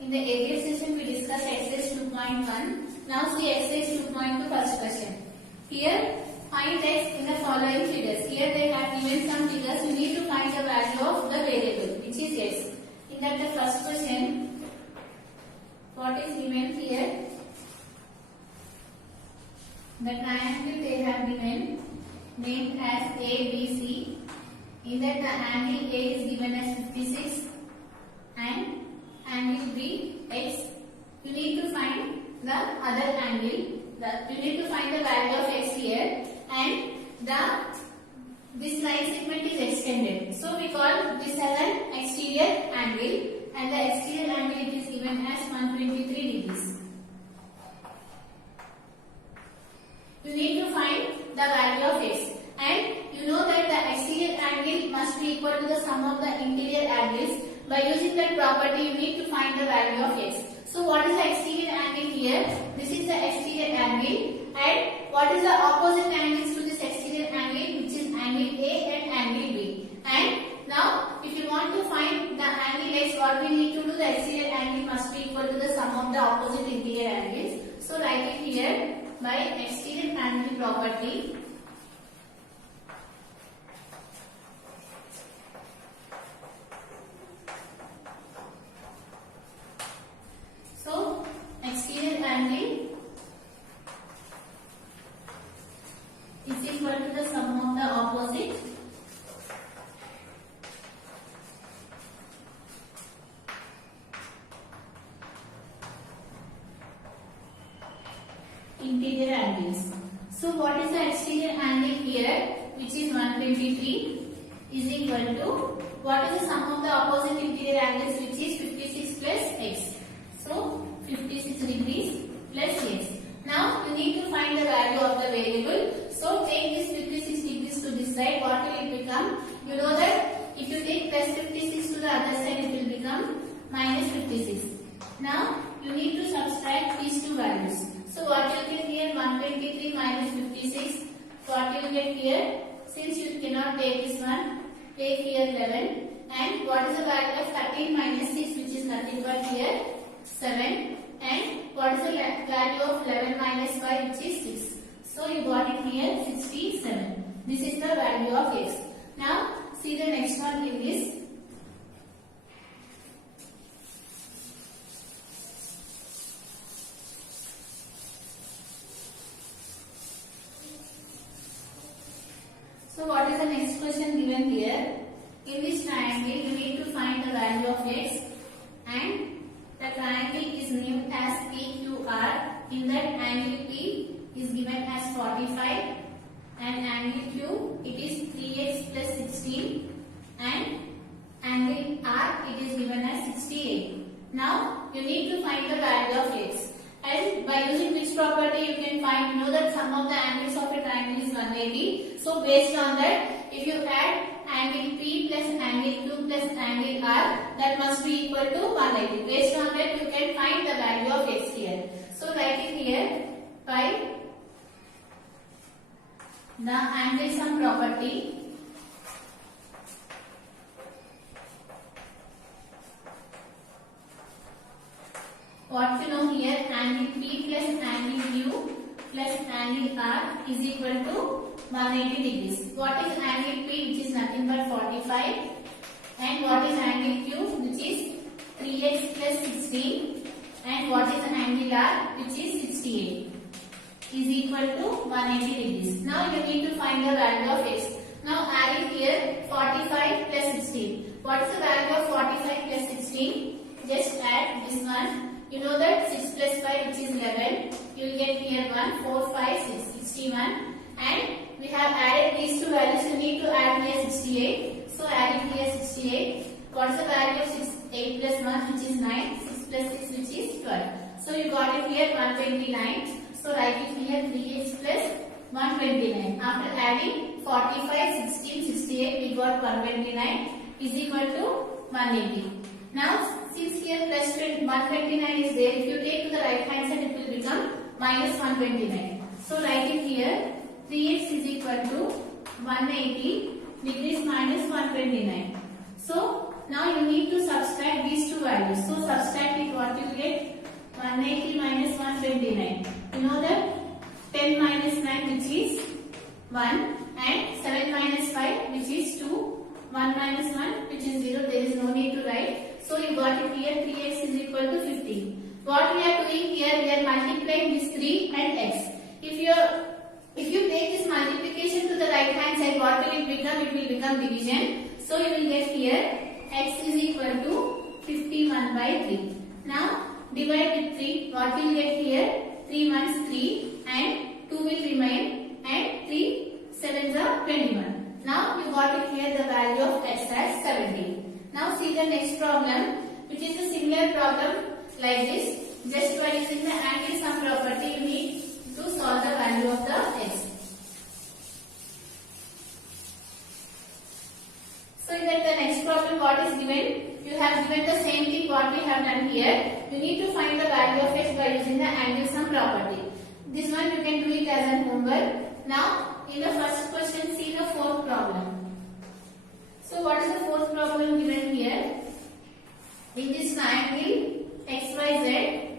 In the earlier session we discussed exercise 2.1. Now see exercise 2.2 first question. Here find x in the following figures. Here they have given some figures. You need to find the value of the variable which is x. In that the first question, what is given here? The triangle they have given named as ABC. In that the angle A is given as 56 and angle B x. You need to find the other angle. You need to find the value of x here, and this line segment is extended. So we call this as an exterior angle, and the exterior angle it is given as 123 degrees. You need to find the value of x, and you know that the exterior angle must be equal to the sum of the interior angles. By using that property, you need to find the value of x. So what is the exterior angle here? This is the exterior angle, and what is the opposite angles to this exterior angle, which is angle A and angle B. And now if you want to find the angle x, what we need to do, the exterior angle must be equal to the sum of the opposite interior angles. So write it here by exterior angle property. So exterior angle is equal to the sum of the opposite interior angles. So what is the exterior angle here, which is 123, is equal to what is the sum of the opposite interior angles, which is 56 plus x. So 56 degrees plus x. Now you need to find the value of the variable. So take this 56 degrees to this side. What will it become? You know that if you take plus 56 to the other side, it will become minus 56. Now you need to subtract these two values. So what you get here, 123 minus 56. What you get here? Since you cannot take this one, take here 11. And what is the value of 13 minus 6, which is nothing but here 7. And what is the value of 11 minus 5, which is 6. So you got it here 67. This is the value of x. Now see the next one in this. So what is the next question given here? In this triangle you need to find the value of x, and the triangle is named as PQR. In that angle P is given as 45 and angle Q it is 3x plus 16 and angle R it is given as 68. Now you need to find the value of x, and by using which property you can find, you know that sum of the angles of a triangle is 180. So based on that, if you add angle P plus angle Q plus angle R, that must be equal to 180. Based on that, you can find the value of x here. So write it here by the angle sum property. What you know here, angle P plus angle Q plus angle R is equal to 180 degrees. What is angle P, which is nothing but 45, and what is angle Q, which is 3x plus 16, and what is angle R, which is 68, is equal to 180 degrees. Now you need to find the value of x. Now add here 45 plus 16. What is the value of 45 plus 16? Just add this one. You know that 6 plus 5, which is 11. You will get here 1, 4, 5, 6, 61. And we have added these two values. You need to add here 68. So adding here 68. What is the value of 6? 8 plus 1, which is 9. 6 plus 6, which is 12. So you got it here 129. So write it here 3x plus 129. After adding 45, 16, 68, we got 129 is equal to 180. Now since here plus 129 is there, if you take to the right hand side, it will become minus 129. So write it here 3x is equal to 180 degrees minus 129. So now you need to subtract these two values. values. So subtract it, what you get? 180 minus 129. You know that 10 minus 9 which is 1 and 7 minus 5 which is 2. 1 minus 1 which is 0. There is no need to write. So you got it here. 3x is equal to 15. What we are doing here, we are multiplying this 3 and x. If you take this multiplication to the right hand side, what will it become? It will become division. So you will get here x is equal to 51 by 3. Now divide with 3. What will you get here? 3 ones 3 and 2 will remain and 3 sevens are 21. Now you got it here, the value of x as 17. Now see the next problem, which is a similar problem like this. Just by using the angle sum property, you need to solve the value of the x. So in the next problem, what is given? You have given the same thing what we have done here. You need to find the value of x by using the angle sum property. This one you can do it as a homework. Now in the first question, see the fourth problem. So what is the fourth problem given here? In this triangle XYZ,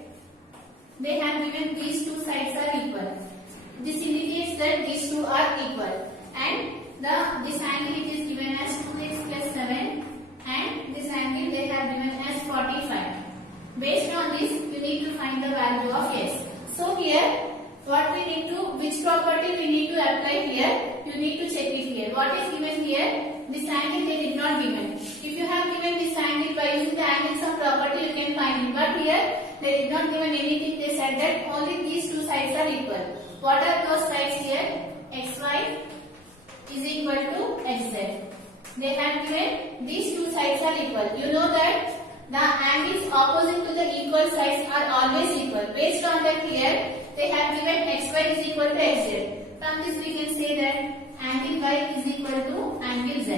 they have given these two sides are equal. This indicates that these two are equal, and this angle it is given as 2x plus 7, and this angle they have given as 45. Based on this, you need to find the value of x. So here, what we need to, which property we need to apply here? You need to check it here. What is given here? This angle they did not given. If you have given this angle by using the angle sum property, you can find it. But here they did not given anything. They said that only these two sides are equal. What are those sides here? xy is equal to xz. They have given these two sides are equal. You know that the angles opposite to the equal sides are always equal. Based on that here, they have given xy is equal to xz. From this we can say that angle y is equal to angle z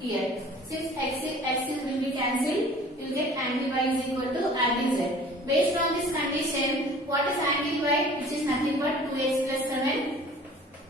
here. Since x will be cancelled, you will get angle y is equal to angle z. Based on this condition, what is angle y, which is nothing but 2x plus 7,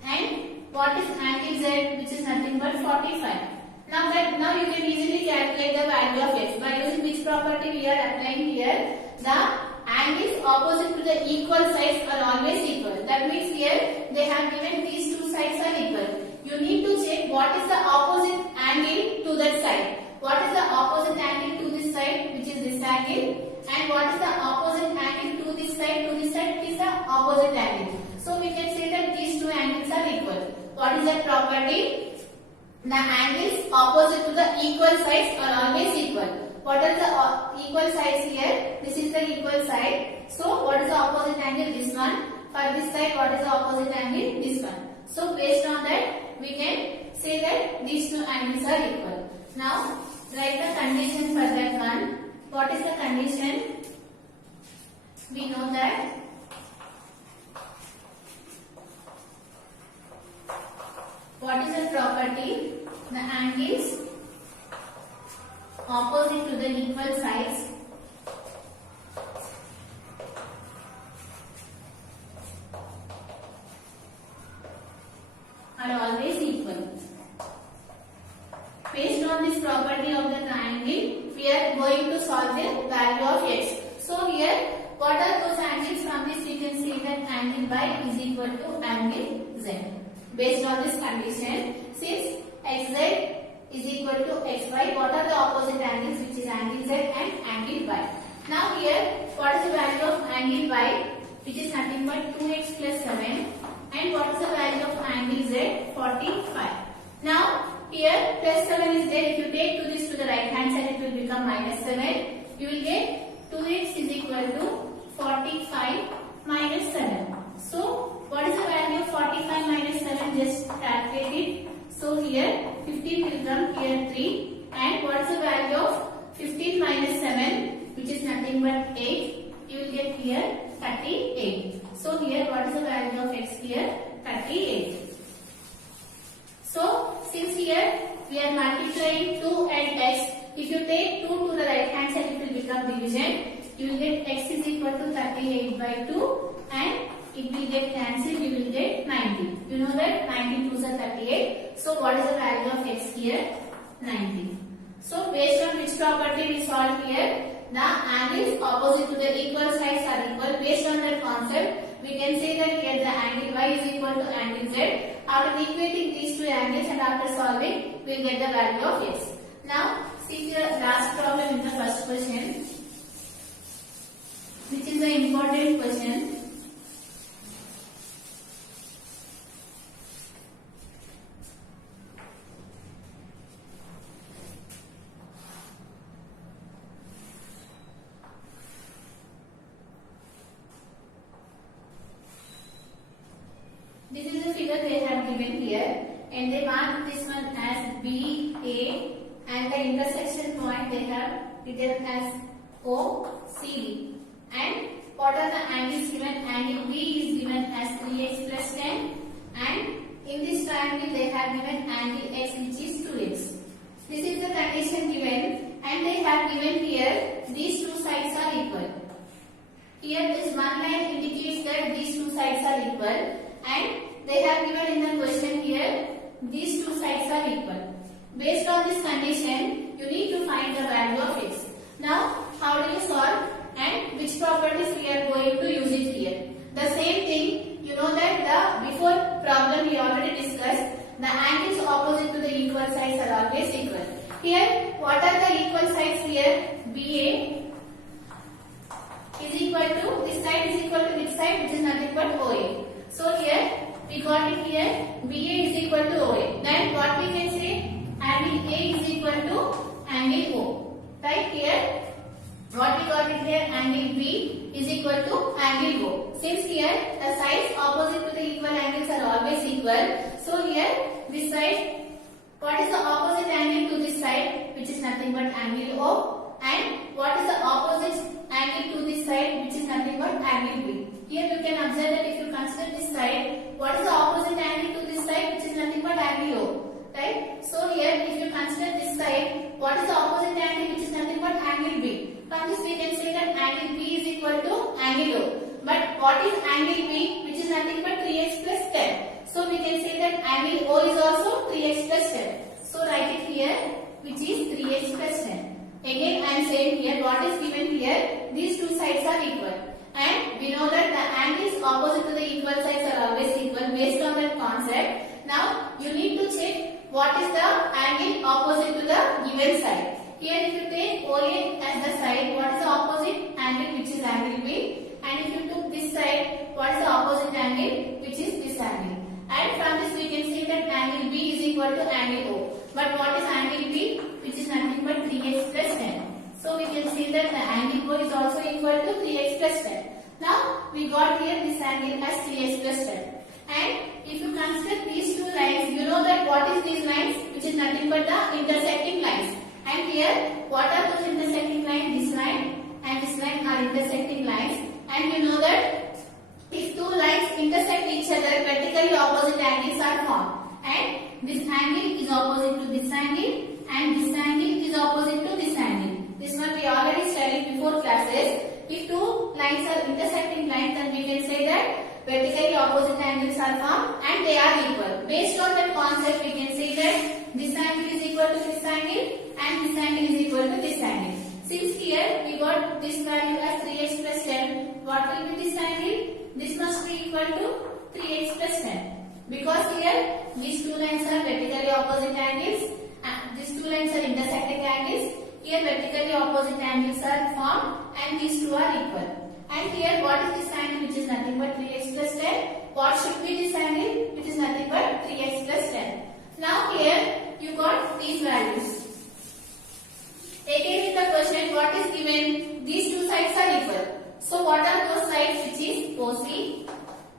and what is angle z, which is nothing but 45. Now you can easily calculate the value of x by using which property we are applying here. The angles opposite to the equal sides are always equal. That means here they have given these two sides are equal. You need to check what is the opposite angle to that side. What is the opposite angle to this side, which is this angle, and what is the opposite angle to this side? To this side it is the opposite angle. So we can say that these two angles are equal. What is that property? The angles opposite to the equal sides are always equal. What are the equal sides here? This is the equal side. So what is the opposite angle? This one. For this side, what is the opposite angle? This one. So based on that, we can say that these two angles are equal. Now write the condition for that one. What is the condition? We know that what is the property? The angles opposite to the equal sides are always equal. Based on this property of the triangle, we are going to solve the value of x. So here, what are those angles? From this we can say that angle y is equal to angle z. Based on this condition, since xz is equal to xy, what are the opposite angles, which is angle z and angle y. Now here, what is the value of angle y, which is nothing but 2x plus 7, and what is the value of angle z? 45. Now here plus 7 is there. If you take this to the right hand side, it will become minus 7. You will get 2x is equal to 45 minus 7. So what is the value of 45 minus 7? Just calculate it. So here 15 will come, here 3, and what is the value of 15 minus 7, which is nothing but 8? You will get here 38. So here what is the value of x here? 38. So since here we are multiplying 2 and x, if you take 2 to the right hand side, it will become division. You will get x is equal to 38 by 2, and it will get cancelled. You will get 90. You know that 90 2s are 38. So what is the value of x here? 90. So based on which property we solve here? the angles opposite to the equal sides are equal. Based on that concept, we can say that here the angle y is equal to angle z. After equating these two angles and after solving, we will get the value of x. Now, see the last problem in the first question, which is the important question. This is the figure they have given here, and they mark this one as B, A, and the intersection point they have written as O, C, D. And what are the angles given? Angle B is given as 3x plus 10, and in this triangle they have given angle x, which is 2x. This is the condition given, and they have given here these two sides are equal. Here this one line indicates that these two sides are equal, and they have given in the question here these two sides are equal. Based on this condition, you need to find the value of x. Now, how do you solve and which properties we are going to use it here? The same thing, you know that the before problem we already discussed, the angles opposite to the equal sides are always equal. Here, what are the equal sides here? BA is equal to, this side is equal to this side, which is nothing but OA. So here, we got it here, BA is equal to OA. Then what we can say? Angle A is equal to angle O. Right here, what we got it here? Angle B is equal to angle O. Since here, the sides opposite to the equal angles are always equal. So here, this side, what is the opposite angle to this side? Which is nothing but angle O. And what is the opposite angle to this side? Which is nothing but angle B. Here you can observe that if you consider this side, what is the opposite angle to this side? Which is nothing but angle O. Right? So here, if you consider this side, what is the opposite angle? Which is nothing but angle B. From this we can say that angle B is equal to angle O. But what is angle B? Which is nothing but 3x plus 10. So we can say that angle O is also 3x plus 10. So write it here, which is 3x plus 10. Again I am saying here, what is given here? These two sides are equal. And we know that the angles opposite to the equal sides are always equal based on that concept. Now you need to check what is the angle opposite to the given side. Here if you take OA as the side, what is the opposite angle? Which is angle B. And if you took this side, what is the opposite angle? Which is this angle. And from this we can say that angle B is equal to angle O. But what is angle B? Which is nothing but 3x plus 10. So we can see that the angle O is also equal to 3x plus 10. Now we got here this angle as 3x plus 10. And if you consider these two lines, you know that what is these lines? Which is nothing but the intersecting lines. And here, what are those intersecting lines? This line and this line are intersecting lines. And you know that if two lines intersect each other, vertically opposite angles are formed. And this angle is opposite to this angle, and this angle is opposite to this angle. This one we already studied before classes. If two lines are intersecting lines, then we can say that vertically opposite angles are formed and they are equal. Based on that concept, we can say that this angle is equal to this angle and this angle is equal to this angle. Since here we got this value as 3x plus 10, what will be this angle? This must be equal to 3x plus 10. Because here these two lines are vertically opposite angles and these two lines are intersecting angles. Here vertically opposite angles are formed and these two are equal. And here what is this angle? Which is nothing but 3x plus 10. What should be this angle? Which is nothing but 3x plus 10. Now here you got these values. Again in the question, what is given? These two sides are equal. So what are those sides? Which is OC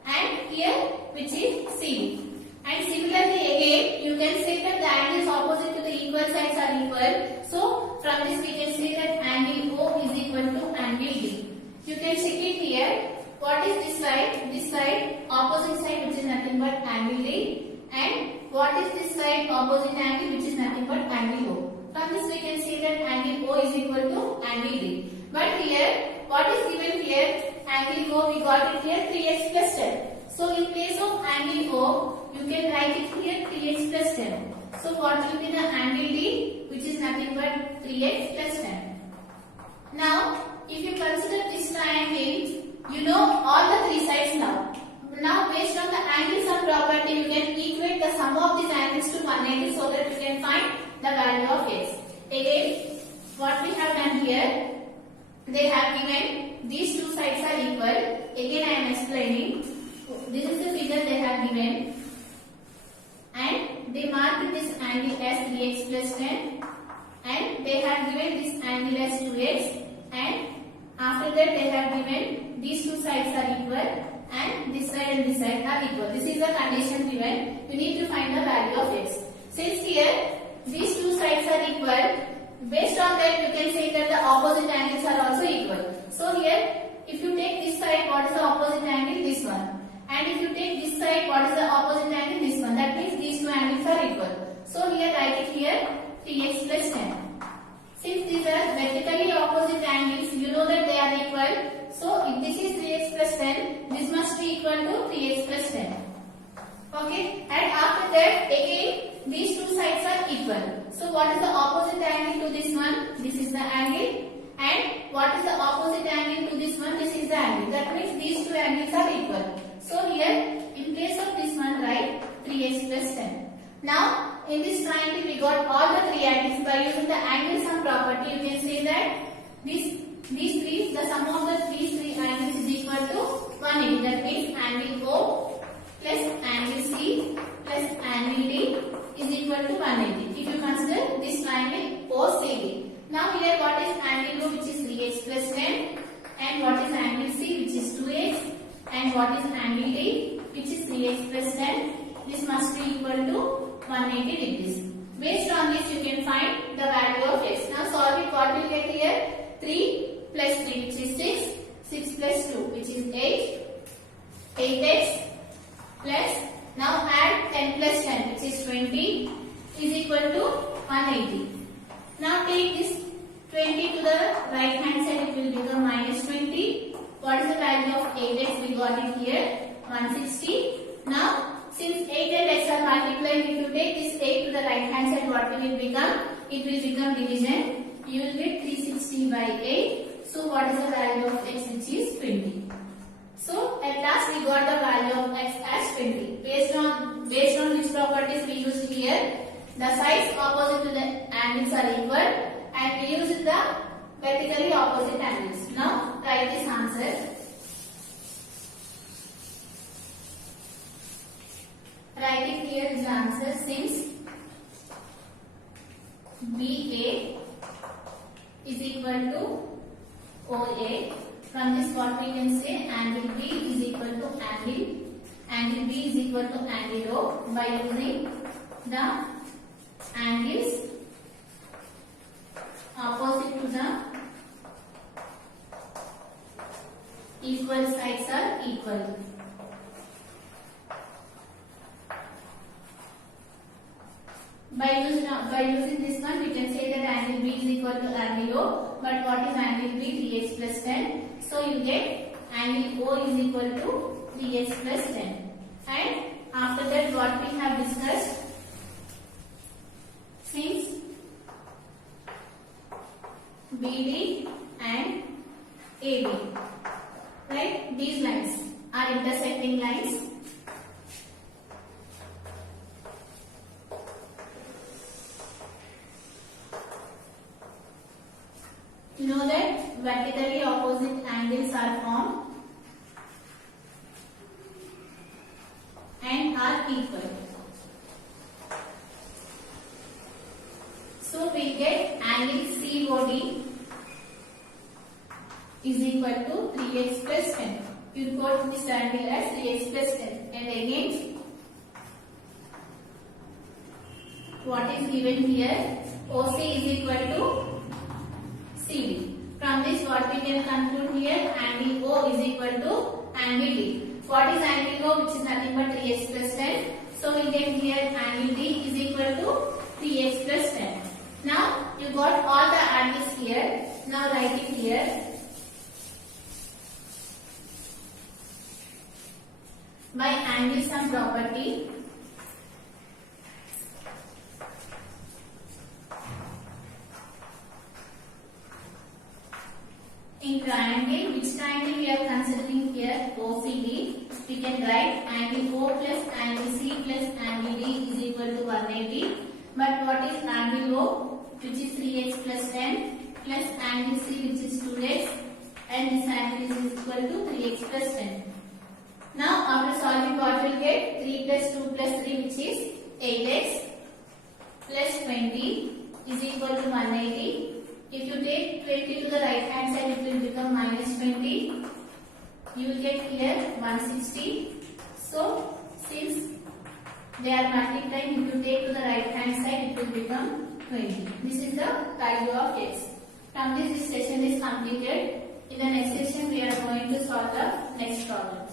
and here which is CD. And similarly again you can say that the angles opposite to the equal sides are equal. So from this we can say that angle O is equal to angle D. You can check it here. What is this side? This side, opposite side, which is nothing but angle D. And what is this side? Opposite angle, which is nothing but angle O. From this we can say that angle O is equal to angle D. But here, what is given here? Angle O, we got it here 3x plus 10. So in place of angle O, you can write it here 3x plus 10. So what will be the angle D? Which is nothing but 3x plus 10. Now, the value of x. Again, what we have done here, they have given these two sides are equal. Again, I am explaining. This is the figure they have given, and they marked this angle as 3x plus 10, and they have given this angle as 2x, and after that they have given these two sides are equal, and this side and this side are equal. This is the condition given. We need to find the value of x. Since here these two sides are equal, based on that you can say that the opposite angles are also equal. So here, if you take this side, what is the opposite angle? This one. And if you take this side, what is the opposite angle? This one. That means these two angles are equal. So here, write it here 3x plus 10. Since these are vertically opposite angles, you know that they are equal. So if this is 3x plus 10, this must be equal to 3x plus 10. Okay. And after that, again, these two sides are equal. So what is the opposite angle to this one? This is the angle. And what is the opposite angle to this one? This is the angle. That means these two angles are equal. So here, in place of this one, write 3x plus 10. Now, in this triangle, we got all the three angles. By using the angle sum property, you can say that the sum of these three angles is equal to 180. That means angle O plus angle C plus angle D is equal to 180. If you consider this triangle OCD. Now here, what is angle O, which is 3x plus 10, and what is angle C, which is 2x, and what is angle D, which is 3x plus 10. This must be equal to 180 degrees. Based on this, you can find the value of x. Now solve it. What will get here? 3 plus 3, which is 6. 6 plus 2, which is 8. 8x plus, now add 10 plus 10, which is 20, is equal to 180. Now take this 20 to the right hand side, it will become minus 20. What is the value of 8x? We got it here, 160. Now, since 8 and x are multiplied, if you take this 8 to the right hand side, what will it become? It will become division. You will get 360 by 8. So, what is the value of x, which is 20? So, at last we got the value of x as 20. Based on which properties we used here? The sides opposite to the angles are equal, and we used the vertically opposite angles. Now, write this answer. Write it here is the answer. Since BA is equal to OA, from this what we can say, angle B is equal to angle B is equal to angle O by using the angles opposite to the equal sides are equal. By using this one, we can say that angle B is equal to angle O. But what is angle B? 3x plus 10. So you get angle O is equal to 3x plus 10. And after that, what we have discussed, since BD and AB, right? These lines are intersecting lines. You know that vertically opposite angles are formed and are equal. So we get angle COD is equal to 3x plus 10. You got this angle as 3x plus 10. And again, what is given here? OC is equal to CD. From this, what we can conclude here, angle O is equal to angle D. What is angle O? Which is nothing but 3x plus 10. So we get here angle D is equal to 3x plus 10. Now you got all the angles here. Now write it here. By angle sum property, in triangle, which triangle we are considering here? OCD. We can write angle O plus angle C plus angle D is equal to 180. But what is angle O, which is 3x plus 10 plus angle C, which is 2x, and this angle is equal to 3x plus 10. Now after solving, what will get? 3 plus 2 plus 3, which is 8x plus 20 is equal to 180. If you take 20 to the right hand side, it will become minus 20. You will get here 160. So since they are multiplying, if you take to the right hand side, it will become 20. This is the value of x. From this session is completed. In the next session, we are going to solve the next problem.